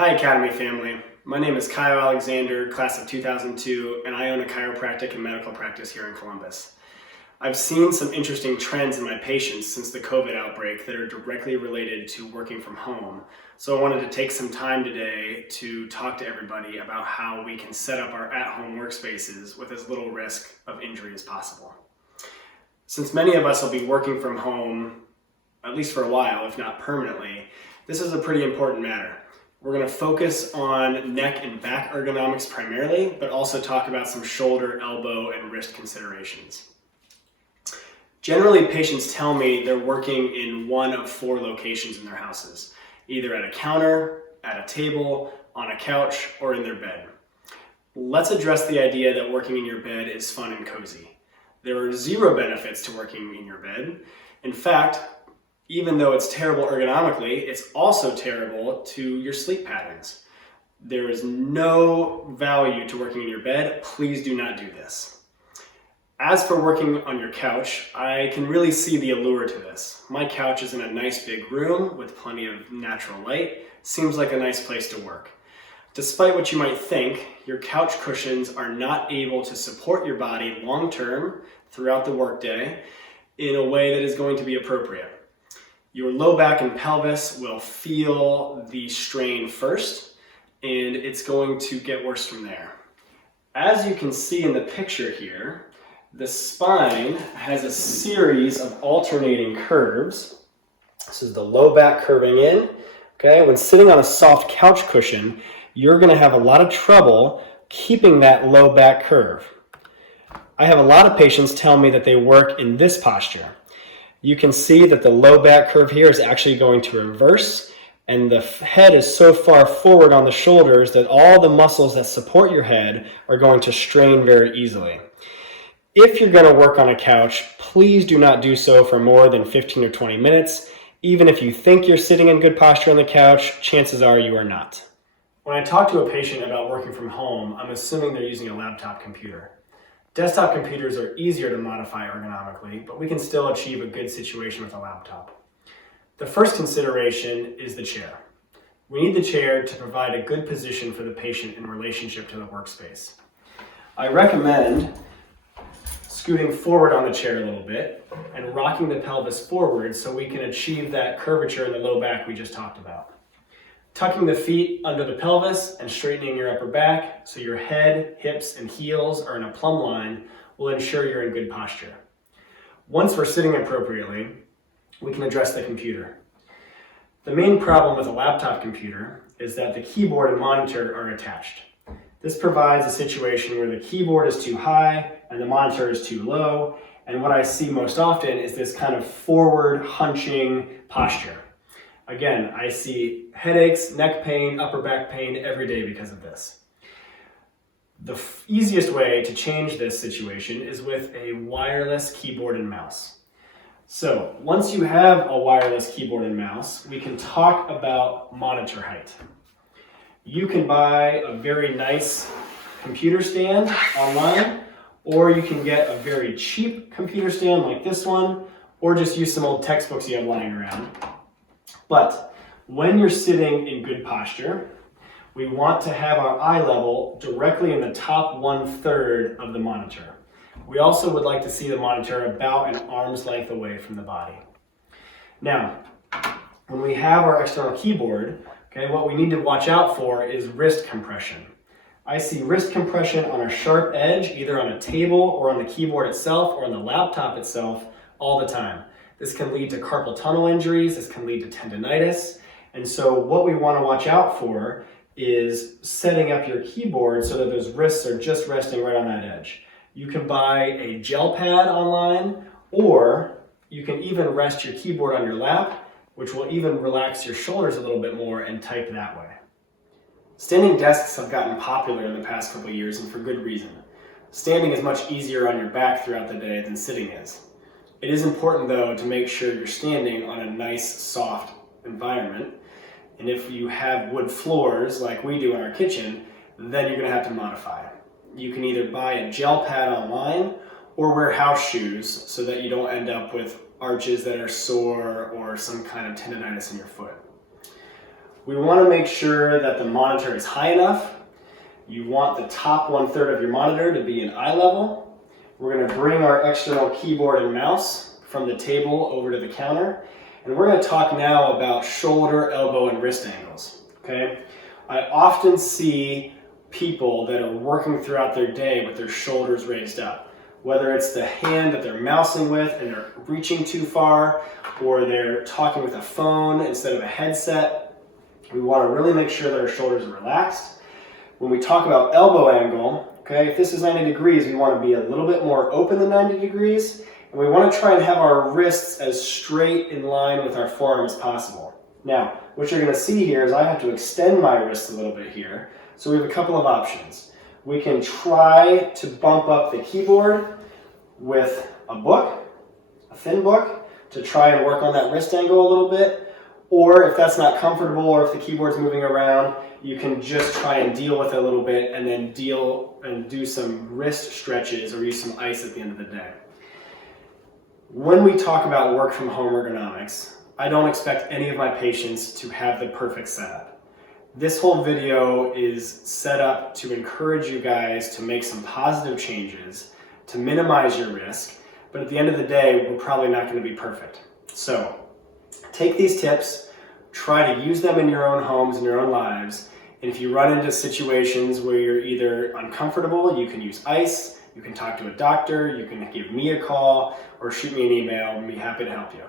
Hi Academy family, my name is Kyle Alexander, class of 2002, and I own a chiropractic and medical practice here in Columbus. I've seen some interesting trends in my patients since the COVID outbreak that are directly related to working from home. So I wanted to take some time today to talk to everybody about how we can set up our at-home workspaces with as little risk of injury as possible. Since many of us will be working from home, at least for a while, if not permanently, this is a pretty important matter. We're going to focus on neck and back ergonomics primarily, but also talk about some shoulder, elbow, and wrist considerations. Generally, patients tell me they're working in one of 4 locations in their houses, either at a counter, at a table, on a couch, or in their bed. Let's address the idea that working in your bed is fun and cozy. There are 0 benefits to working in your bed. In fact, even though it's terrible ergonomically, it's also terrible to your sleep patterns. There is no value to working in your bed. Please do not do this. As for working on your couch, I can really see the allure to this. My couch is in a nice big room with plenty of natural light. Seems like a nice place to work. Despite what you might think, your couch cushions are not able to support your body long term throughout the workday in a way that is going to be appropriate. Your low back and pelvis will feel the strain first, and it's going to get worse from there. As you can see in the picture here, the spine has a series of alternating curves. This is the low back curving in. Okay, when sitting on a soft couch cushion, you're going to have a lot of trouble keeping that low back curve. I have a lot of patients tell me that they work in this posture. You can see that the low back curve here is actually going to reverse, and the head is so far forward on the shoulders that all the muscles that support your head are going to strain very easily. If you're going to work on a couch, please do not do so for more than 15 or 20 minutes. Even if you think you're sitting in good posture on the couch, chances are you are not. When I talk to a patient about working from home, I'm assuming they're using a laptop computer. Desktop computers are easier to modify ergonomically, but we can still achieve a good situation with a laptop. The first consideration is the chair. We need the chair to provide a good position for the patient in relationship to the workspace. I recommend scooting forward on the chair a little bit and rocking the pelvis forward so we can achieve that curvature in the low back we just talked about. Tucking the feet under the pelvis and straightening your upper back so your head, hips, and heels are in a plumb line will ensure you're in good posture. Once we're sitting appropriately, we can address the computer. The main problem with a laptop computer is that the keyboard and monitor are attached. This provides a situation where the keyboard is too high and the monitor is too low, and what I see most often is this kind of forward hunching posture. Again, I see headaches, neck pain, upper back pain every day because of this. The easiest way to change this situation is with a wireless keyboard and mouse. So once you have a wireless keyboard and mouse, we can talk about monitor height. You can buy a very nice computer stand online, or you can get a very cheap computer stand like this one, or just use some old textbooks you have lying around. But when you're sitting in good posture, we want to have our eye level directly in the top 1/3 of the monitor. We also would like to see the monitor about an arm's length away from the body. Now, when we have our external keyboard, what we need to watch out for is wrist compression. I see wrist compression on a sharp edge, either on a table or on the keyboard itself or on the laptop itself all the time. This can lead to carpal tunnel injuries, this can lead to tendonitis, and so what we want to watch out for is setting up your keyboard so that those wrists are just resting right on that edge. You can buy a gel pad online, or you can even rest your keyboard on your lap, which will even relax your shoulders a little bit more and type that way. Standing desks have gotten popular in the past couple of years, and for good reason. Standing is much easier on your back throughout the day than sitting is. It is important though to make sure you're standing on a nice soft environment, and if you have wood floors like we do in our kitchen, then you're going to have to modify. You can either buy a gel pad online or wear house shoes so that you don't end up with arches that are sore or some kind of tendonitis in your foot. We want to make sure that the monitor is high enough. You want the top 1/3 of your monitor to be in eye level. We're going to bring our external keyboard and mouse from the table over to the counter. And we're going to talk now about shoulder, elbow, and wrist angles. Okay? I often see people that are working throughout their day with their shoulders raised up. Whether it's the hand that they're mousing with and they're reaching too far, or they're talking with a phone instead of a headset. We want to really make sure that our shoulders are relaxed. When we talk about elbow angle, okay, if this is 90 degrees, we want to be a little bit more open than 90 degrees, and we want to try and have our wrists as straight in line with our forearm as possible. Now, what you're going to see here is I have to extend my wrists a little bit here, so we have a couple of options. We can try to bump up the keyboard with a book, a thin book, to try and work on that wrist angle a little bit. Or if that's not comfortable, or if the keyboard's moving around, you can just try and deal with it a little bit and then do some wrist stretches or use some ice at the end of the day. When we talk about work from home ergonomics, I don't expect any of my patients to have the perfect setup. This whole video is set up to encourage you guys to make some positive changes, to minimize your risk, but at the end of the day, we're probably not going to be perfect. So take these tips, try to use them in your own homes, in your own lives, and if you run into situations where you're either uncomfortable, you can use ice, you can talk to a doctor, you can give me a call, or shoot me an email, and I'll be happy to help you.